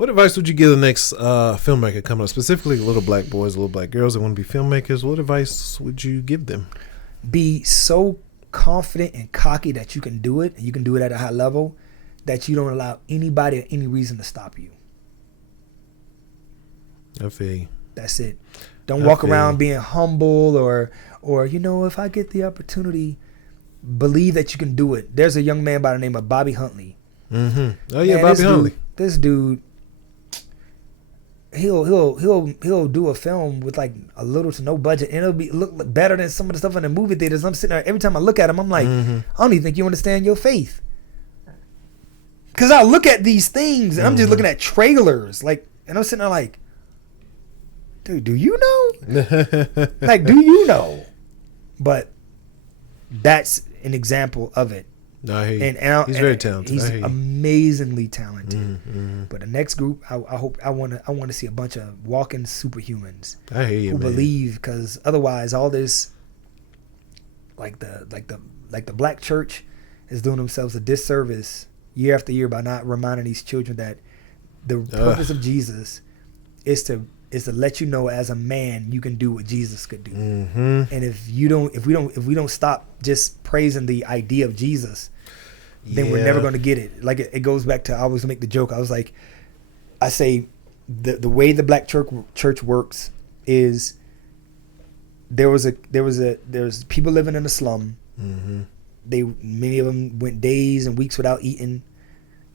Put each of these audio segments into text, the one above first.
What advice would you give the next filmmaker coming up, specifically little black boys, little black girls that want to be filmmakers? What advice would you give them? Be so confident and cocky that you can do it, and you can do it at a high level, that you don't allow anybody or any reason to stop you. I feel you. That's it. Don't walk around being humble or if I get the opportunity, believe that you can do it. There's a young man by the name of Bobby Huntley. Mm-hmm. Oh yeah, man, Bobby Huntley. This dude, he'll do a film with like a little to no budget, and it'll look better than some of the stuff in the movie theaters. I'm sitting there every time I look at him, I'm like, I don't even think you understand your faith. Because I look at these things and I'm just looking at trailers, like, and I'm sitting there like, dude, do you know? Like, do you know? But that's an example of it. No, I hear you. And he's very talented. He's amazingly talented. But the next group, I want to see a bunch of walking superhumans. I hear you, who man. believe, because otherwise, all this, like the black church, is doing themselves a disservice year after year by not reminding these children that the purpose of Jesus is to let you know, as a man, you can do what Jesus could do. And if we don't stop just praising the idea of Jesus, then we're never going to get it. Like it goes back to, I always make the joke. I say the way the black church works is there's people living in a slum. Many of them went days and weeks without eating,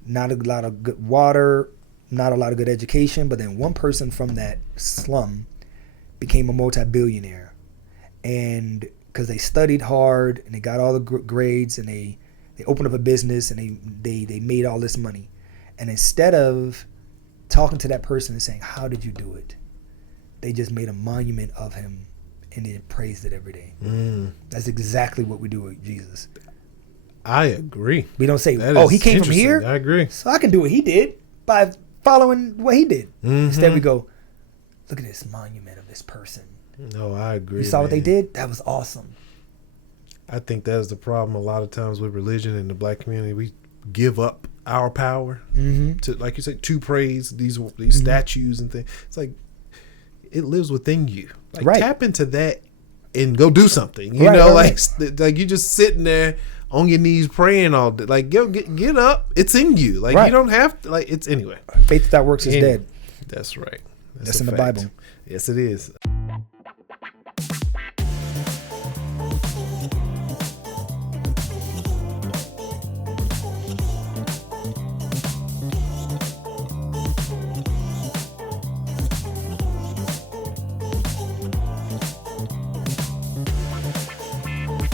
not a lot of good water, not a lot of good education, but then one person from that slum became a multi-billionaire, and because they studied hard and they got all the grades, and they opened up a business, and they made all this money, and instead of talking to that person and saying, how did you do it, they just made a monument of him and then praised it every day. That's exactly what we do with Jesus. I agree. We don't say, oh, he came from here, I agree, so I can do what he did by following what he did. Instead we go, look at this monument of this person. No, I agree. You saw what they did? That was awesome. I think that is the problem a lot of times with religion in the black community. We give up our power to, like you said, to praise these statues and things. It's like, it lives within you. Like, tap into that and go do something. You know, like you just sitting there on your knees praying all day. Like, yo, get up. It's in you. Like, you don't have to. Like, it's anyway. Faith without works is dead. That's right. That's in the Bible. Yes, it is.